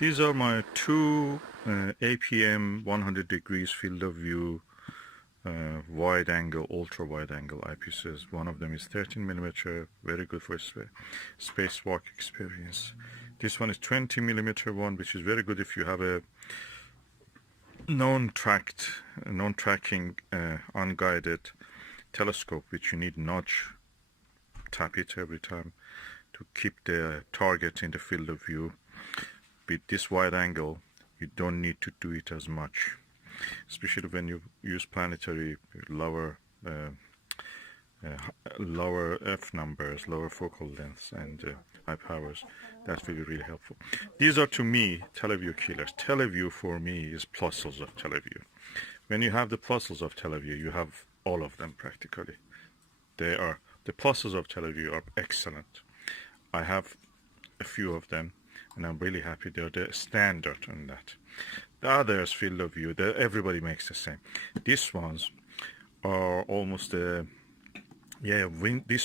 These are my two APM 100 degrees field of view wide angle, ultra wide angle eyepieces. One of them is 13mm, very good for spacewalk experience. This one is 20mm one, which is very good if you have a non-tracking, unguided telescope, which you need nudge, tap it every time to keep the target in the field of view. With this wide angle, you don't need to do it as much, especially when you use planetary lower f numbers, lower focal lengths, and high powers. That will be really helpful. These are, to me, Televue killers. Televue for me is Plossls of Televue. When you have the Plossls of Televue, you have all of them practically. The Plossls of Televue are excellent. I have a few of them, and I'm really happy. They're the standard on that. The others, field of view, everybody makes the same. These ones are almost this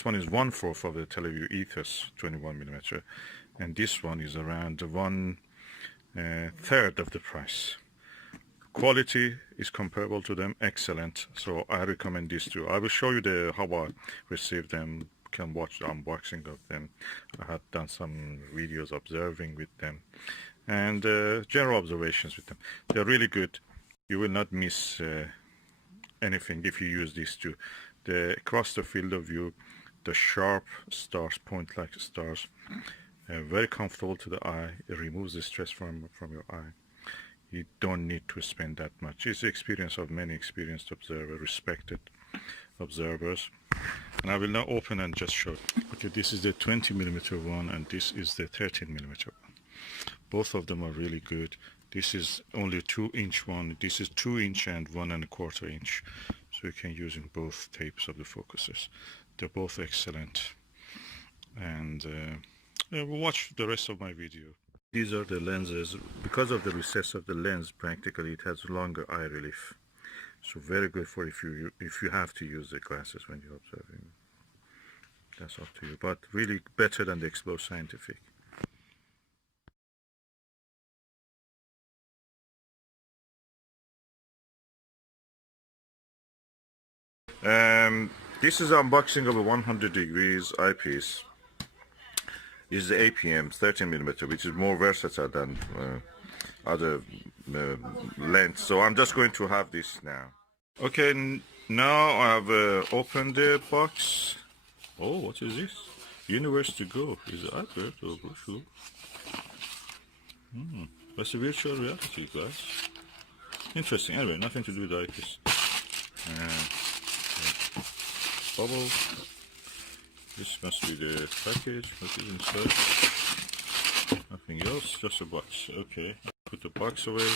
one is 1/4 of the Televue Ethos 21mm, and this one is around 1/3 of the price. Quality is comparable to them, excellent. So I recommend these two. I will show you how I received them. Can watch the unboxing of them. I have done some videos observing with them, and general observations with them. They're really good. You will not miss anything if you use these two. Across the field of view, the sharp stars, point like stars, very comfortable to the eye. It removes the stress from your eye. You don't need to spend that much. It's the experience of many experienced observers, respected observers. And I will now open and just show. Okay, this is the 20mm one, and this is the 13mm one. Both of them are really good. This is only 2-inch one. This is 2-inch and 1¼ inch. So you can use in both tapes of the focusers. They're both excellent. And we'll watch the rest of my video. These are the lenses. Because of the recess of the lens, practically it has longer eye relief. So very good for if you have to use the glasses when you're observing. That's up to you, but really better than the Explore Scientific. This is unboxing of a 100 degrees eyepiece. This is the APM 13mm, which is more versatile than other lengths. So I'm just going to have this now. Okay, now I've opened the box. Oh, what is this? Universe to Go. Is it advert or brochure? That's a virtual reality, guys. Interesting. Anyway, nothing to do with the eyepiece. Bubble. This must be the package. What is inside? Nothing else, just a box. Okay, put the box away.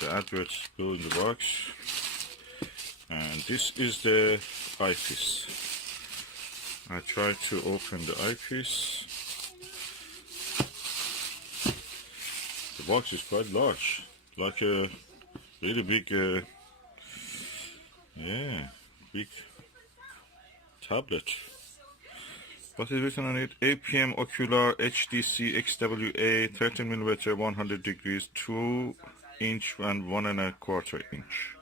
The adverts go in the box. And this is the eyepiece. I try to open the eyepiece. The box is quite large, like a really big, big tablet. What is written on it? APM Ocular HDC XWA 13mm 100 degrees 2-inch and 1¼ inch.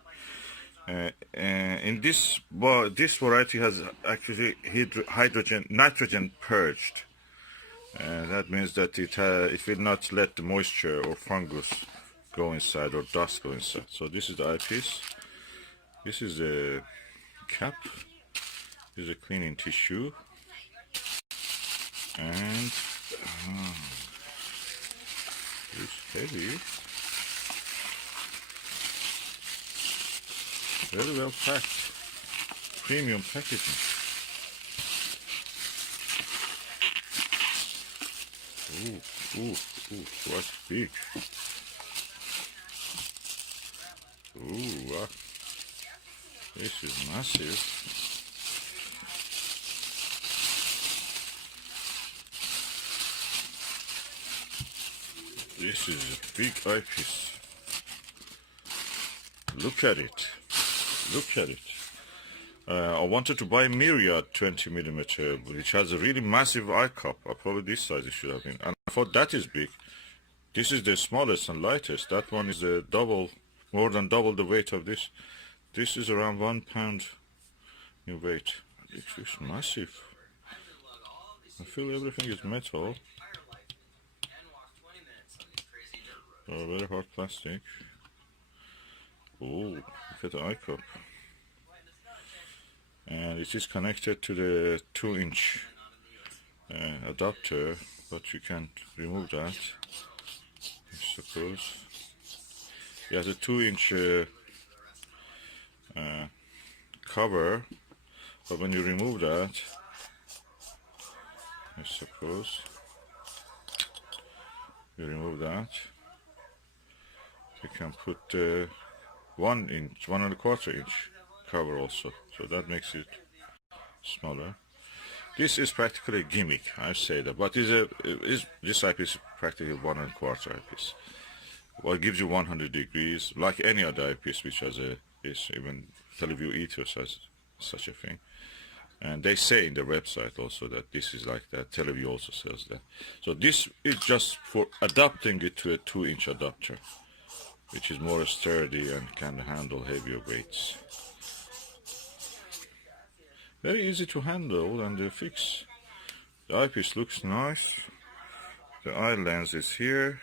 In this variety has actually nitrogen purged. That means that it will not let the moisture or fungus go inside or dust go inside. So this is the eyepiece. This is the cap. This is a cleaning tissue. And it's heavy. Very well packed. Premium packaging. Ooh, what's big? Ooh, wow. This is massive. This is a big eyepiece. Look at it. Look at it. I wanted to buy Myriad 20mm, which has a really massive eye cup. Probably this size it should have been. And I thought that is big. This is the smallest and lightest. That one is the double, more than double the weight of this. This is around 1 pound in weight. It is massive. I feel everything is metal. Very hard plastic. Oh, look at the eye cup. And it is connected to the 2-inch adapter, but you can't remove that, I suppose. It has a 2-inch cover, but when you remove that, I suppose, you remove that, you can put 1.25 inch cover also, so that makes it smaller. This is practically a gimmick, I say that, but this eyepiece is practically 1.25 eyepiece. Well, it gives you 100 degrees, like any other eyepiece which has even Televue Ethos has such a thing. And they say in their website also that this is like that. Televue also sells that. So this is just for adapting it to a 2-inch adapter, which is more sturdy and can handle heavier weights. Very easy to handle and fix. The eyepiece looks nice. The eye lens is here.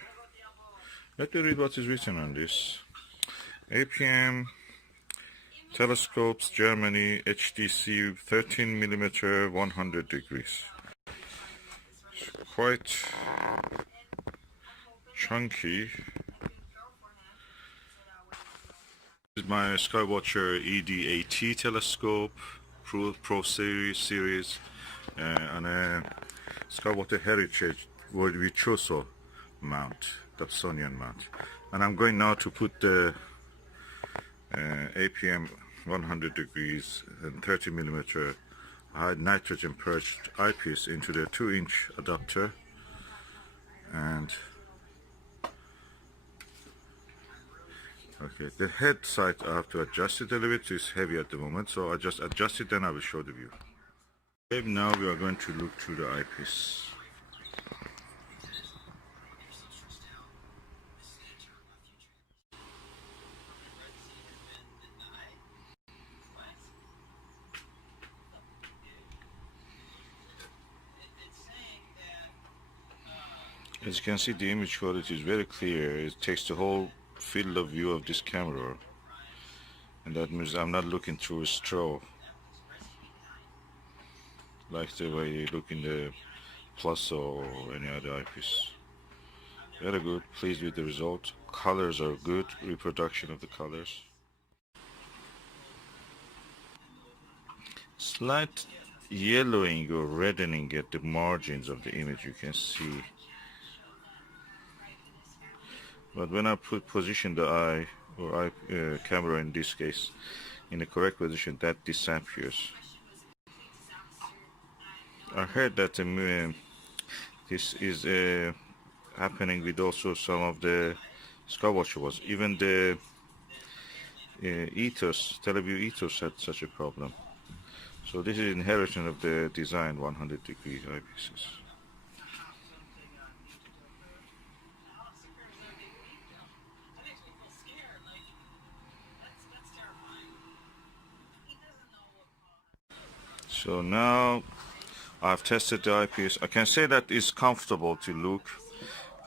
Let me read what is written on this. APM Telescopes, Germany, HDC 13mm, 100 degrees. Quite chunky. This is my Skywatcher ED-AT telescope, Pro series, and a Skywatcher Heritage Virtuoso mount, Dobsonian mount. And I'm going now to put the APM 100 degrees and 30mm high nitrogen purged eyepiece into the 2-inch adapter, and okay, the head side I have to adjust it a little bit. It's heavy at the moment, so I just adjust it, then I will show the view. Okay, now we are going to look through the eyepiece. As you can see, the image quality is very clear. It takes the whole field of view of this camera, and that means I'm not looking through a straw like the way you look in the Plossl or any other eyepiece. Very good, pleased with the result. Colors are good, reproduction of the colors. Slight yellowing or reddening at the margins of the image, you can see. But when I position the eye or camera in this case in the correct position, that disappears. I heard that this is happening with also some of the Skywatcher was. Even the ethos, Televue Ethos had such a problem. So this is inheritance of the design 100 degree eyepieces. So now I've tested the eyepiece. I can say that it's comfortable to look.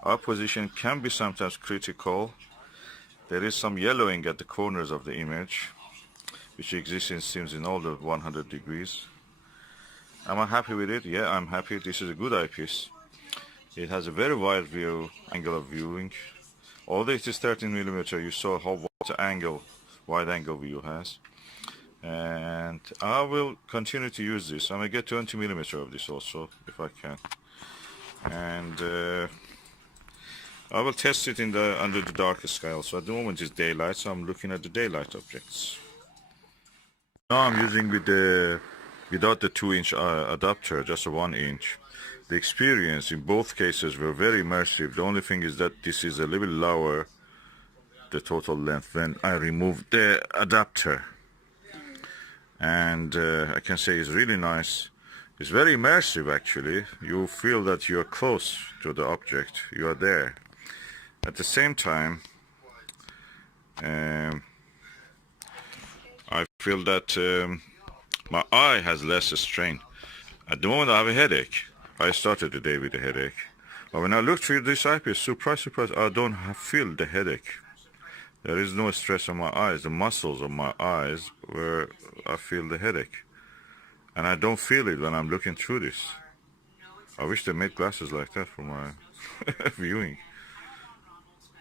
Eye position can be sometimes critical. There is some yellowing at the corners of the image, which exists in seems in all the 100 degrees. Am I happy with it? Yeah, I'm happy. This is a good eyepiece. It has a very wide view, angle of viewing. Although it is 13mm, you saw how wide angle view has. And I will continue to use this. I may get 20mm of this also if I can. And I will test it in under the darkest sky also. At the moment it's daylight, so I'm looking at the daylight objects. Now I'm using without the 2-inch adapter, just a 1-inch. The experience in both cases were very immersive. The only thing is that this is a little lower, the total length, when I removed the adapter. And I can say it's really nice. It's very immersive actually. You feel that you're close to the object, you are there. At the same time, I feel that my eye has less strain. At the moment I have a headache. I started the day with a headache. But when I look through this eyepiece, surprise, surprise, I don't feel the headache. There is no stress on my eyes. The muscles of my eyes where I feel the headache. And I don't feel it when I'm looking through this. I wish they made glasses like that for my viewing.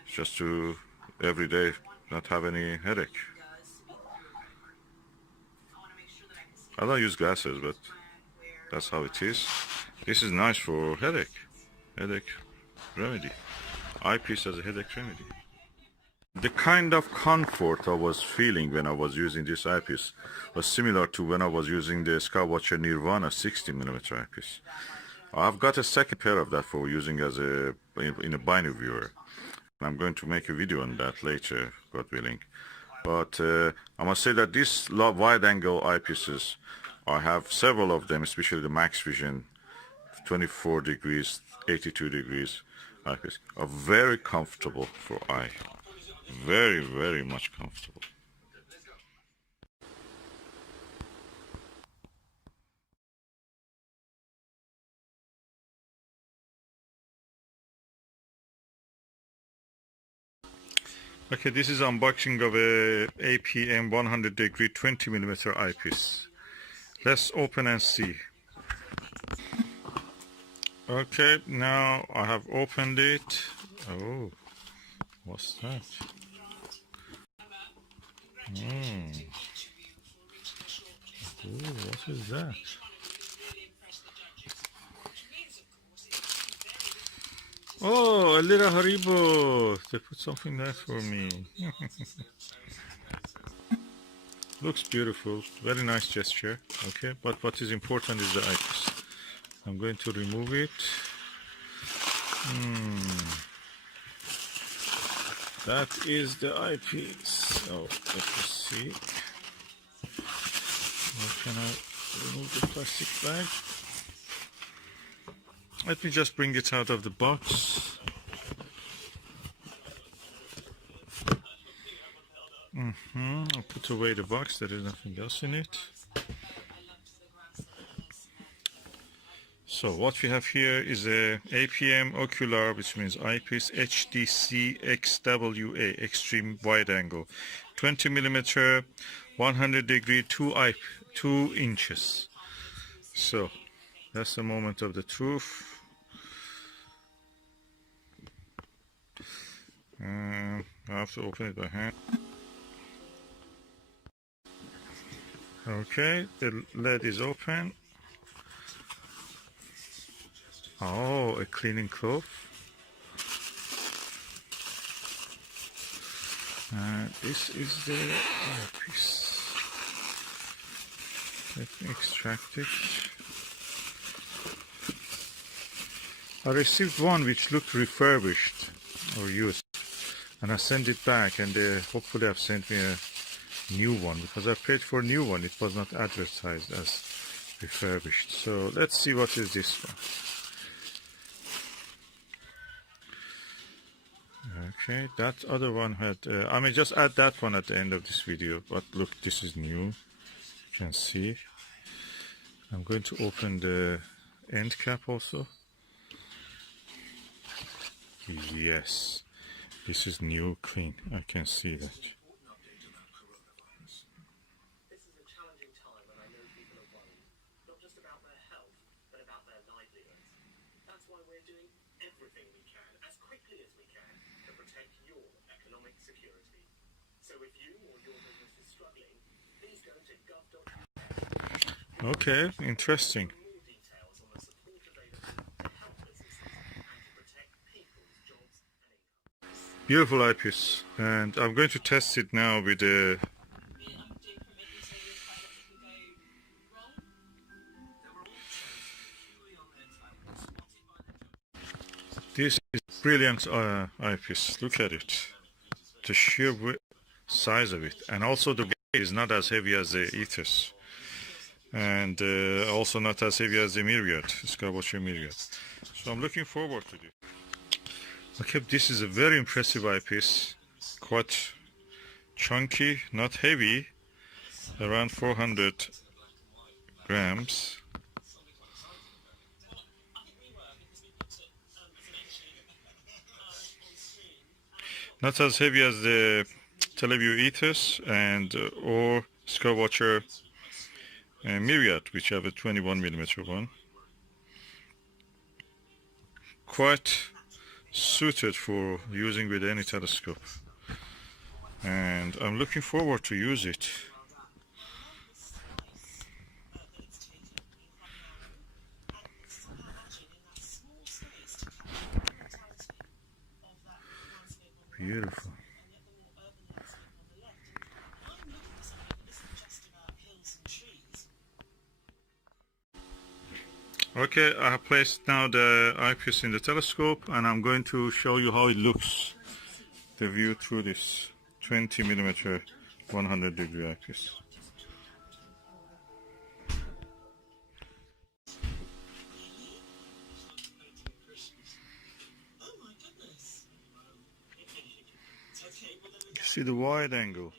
Just to, every day, not have any headache. I don't use glasses, but that's how it is. This is nice for headache remedy. Eyepiece as a headache remedy. The kind of comfort I was feeling when I was using this eyepiece was similar to when I was using the Skywatcher Nirvana 60mm eyepiece. I've got a second pair of that for using as in a binary viewer. I'm going to make a video on that later, God willing. But I must say that these wide-angle eyepieces, I have several of them, especially the Max Vision 24 degrees, 82 degrees eyepiece, are very comfortable for eye. Very, very much comfortable. Okay, this is unboxing of a APM 100 degree 20mm eyepiece. Let's open and see. Okay, now I have opened it. Oh, what's that? Oh, what is that? Oh, a little Haribo. They put something there for me. Looks beautiful. Very nice gesture. Okay, but what is important is the eyepiece. I'm going to remove it. That is the eyepiece. Oh, let me see. How can I remove the plastic bag? Let me just bring it out of the box. I'll put away the box. There is nothing else in it. So what we have here is a APM ocular, which means eyepiece HDC XWA, extreme wide angle, 20mm, 100 degree, 2 inches. So that's the moment of the truth. I have to open it by hand. Okay, the lid is open. Oh, a cleaning cloth. This is the eyepiece. Let me extract it. I received one which looked refurbished or used, and I sent it back, and they hopefully have sent me a new one, because I paid for a new one. It was not advertised as refurbished. So let's see what is this one. Okay, that other one had, I may just add that one at the end of this video, but look, this is new. You can see. I'm going to open the end cap also. Yes, this is new, clean. I can see that. Okay, interesting. Beautiful eyepiece, and I'm going to test it now with the this is brilliant eyepiece. Look at it, the sheer size of it, and also the weight is not as heavy as the ethos, and also not as heavy as the Myriad, Skywatcher Myriad. So I'm looking forward to this. Okay, this is a very impressive eyepiece, quite chunky, not heavy, around 400 grams. Not as heavy as the Televue Ethos and or Skywatcher Myriad, which have a 21mm one. Quite suited for using with any telescope, and I'm looking forward to use it. Beautiful. Okay, I have placed now the eyepiece in the telescope, and I'm going to show you how it looks, the view through this 20mm 100-degree eyepiece. You see the wide angle.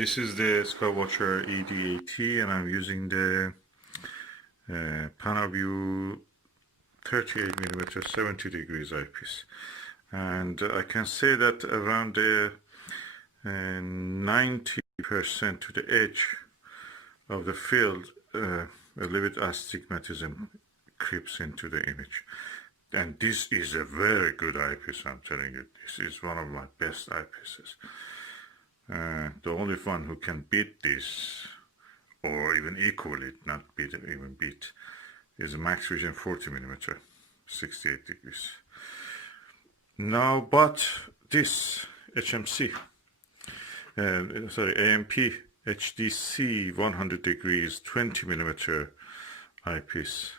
This is the Skywatcher ED80, and I'm using the Televue 38mm 70 degrees eyepiece, and I can say that around the 90% to the edge of the field, a little bit astigmatism creeps into the image. And this is a very good eyepiece, I'm telling you. This is one of my best eyepieces. The only one who can beat this, or even equal it, not beat, even beat, is a Max Vision 40mm, 68 degrees. Now, but this HMC, APM HDC 100 degrees 20mm eyepiece.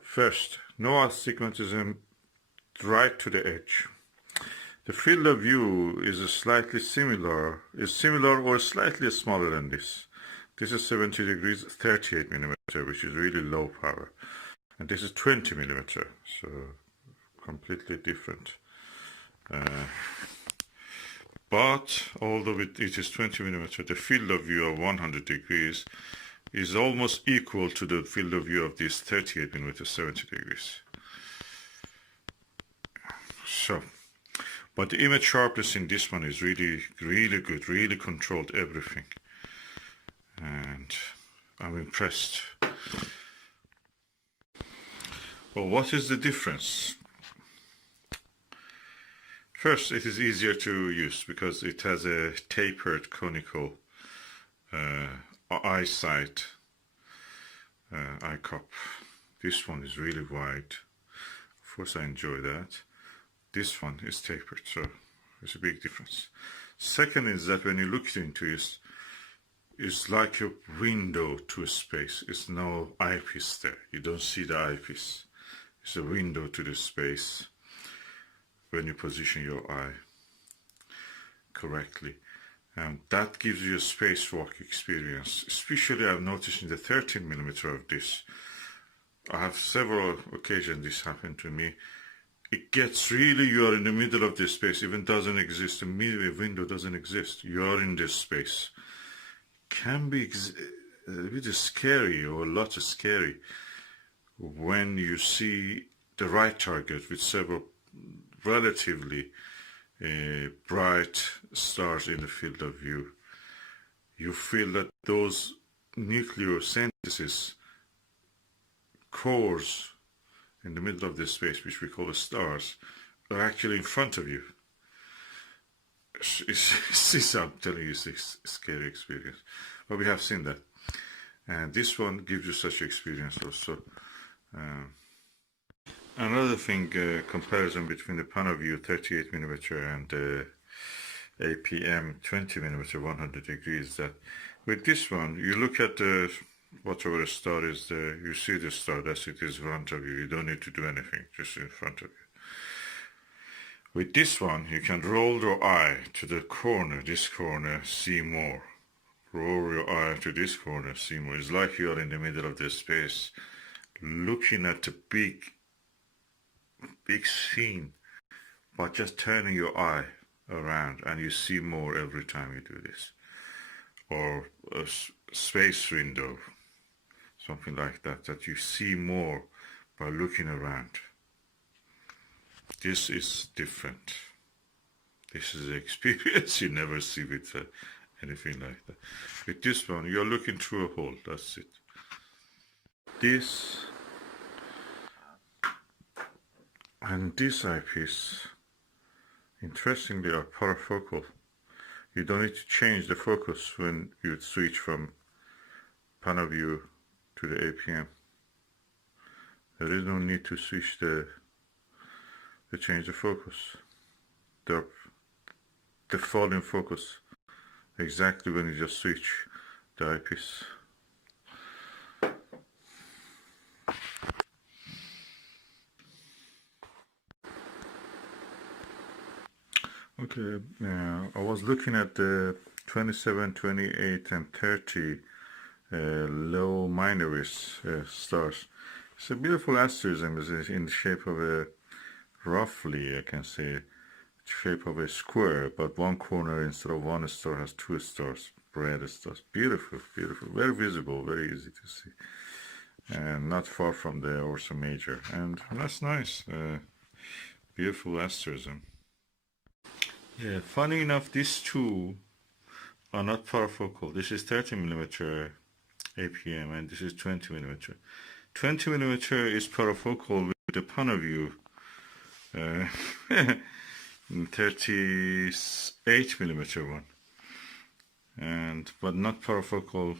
First, no astigmatism right to the edge. The field of view is slightly similar, or slightly smaller than this. This is 70 degrees 38mm, which is really low power, and this is 20mm, so completely different. But although it is 20mm, the field of view of 100 degrees is almost equal to the field of view of this 38mm 70 degrees. So, but the image sharpness in this one is really good, really controlled everything, and I'm impressed. Well, what is the difference? First, it is easier to use because it has a tapered conical eyesight eye cup. This one is really wide. Of course, I enjoy that. This one is tapered, so there's a big difference. Second is that when you look into it, it's like a window to a space. It's no eyepiece there. You don't see the eyepiece. It's a window to the space when you position your eye correctly. And that gives you a spacewalk experience. Especially I've noticed in the 13mm of this. I have several occasions this happened to me. It gets really, you are in the middle of this space, even doesn't exist, a window doesn't exist. You are in this space. Can be a bit scary, or a lot scary, when you see the right target with several relatively bright stars in the field of view. You feel that those nucleosynthesis cores in the middle of this space, which we call the stars, are actually in front of you. I'm telling you, it's a scary experience. But we have seen that. And this one gives you such experience also. Another thing, comparison between the Televue 38mm and the APM 20mm 100 degrees, that with this one, you look at the whatever the star is there, you see the star, that's it, is in front of you. You don't need to do anything, just in front of you. With this one, you can roll your eye to the corner, this corner, see more. Roll your eye to this corner, see more. It's like you are in the middle of this space, looking at the big scene, but just turning your eye around and you see more every time you do this. Or a space window, something like that, that you see more by looking around. This is different. This is an experience you never see with anything like that. With this one, you're looking through a hole, that's it. This and this eyepiece, interestingly, are parafocal. You don't need to change the focus when you switch from Televue to the APM. There is no need to switch to change the focus. They're fall in focus exactly when you just switch the eyepiece. Okay, I was looking at the 27, 28 and 30 low minoris stars. It's a beautiful asterism. It's in the shape of a, roughly I can say, shape of a square, but one corner instead of one star has two stars, red stars. Beautiful, beautiful, very visible, very easy to see, and not far from the Ursa Major, and that's nice. Beautiful asterism. Yeah, funny enough, these two are not parafocal. This is 30mm APM and this is 20mm. 20mm is parafocal with the Televue 38mm one, and but not parafocal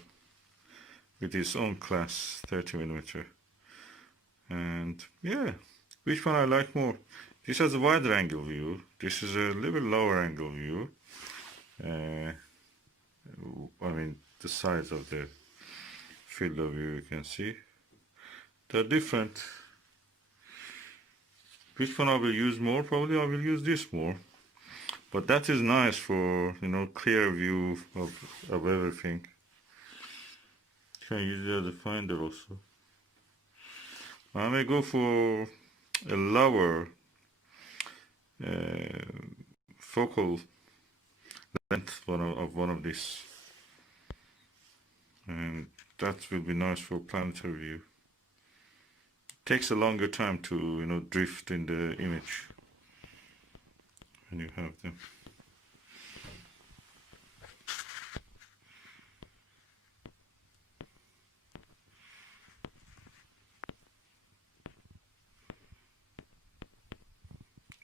with its own class 30mm. And yeah, which one I like more? This has a wider angle view. This is a little lower angle view. I mean, the size of the field of view, you can see. They're different. Which one I will use more? Probably I will use this more. But that is nice for, you know, clear view of everything. You can use it as a finder also. I may go for a lower focal length of one of these, and that will be nice for planetary view. Takes a longer time to, you know, drift in the image when you have them.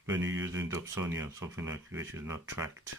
When you're using Dobsonian, something like which is not tracked.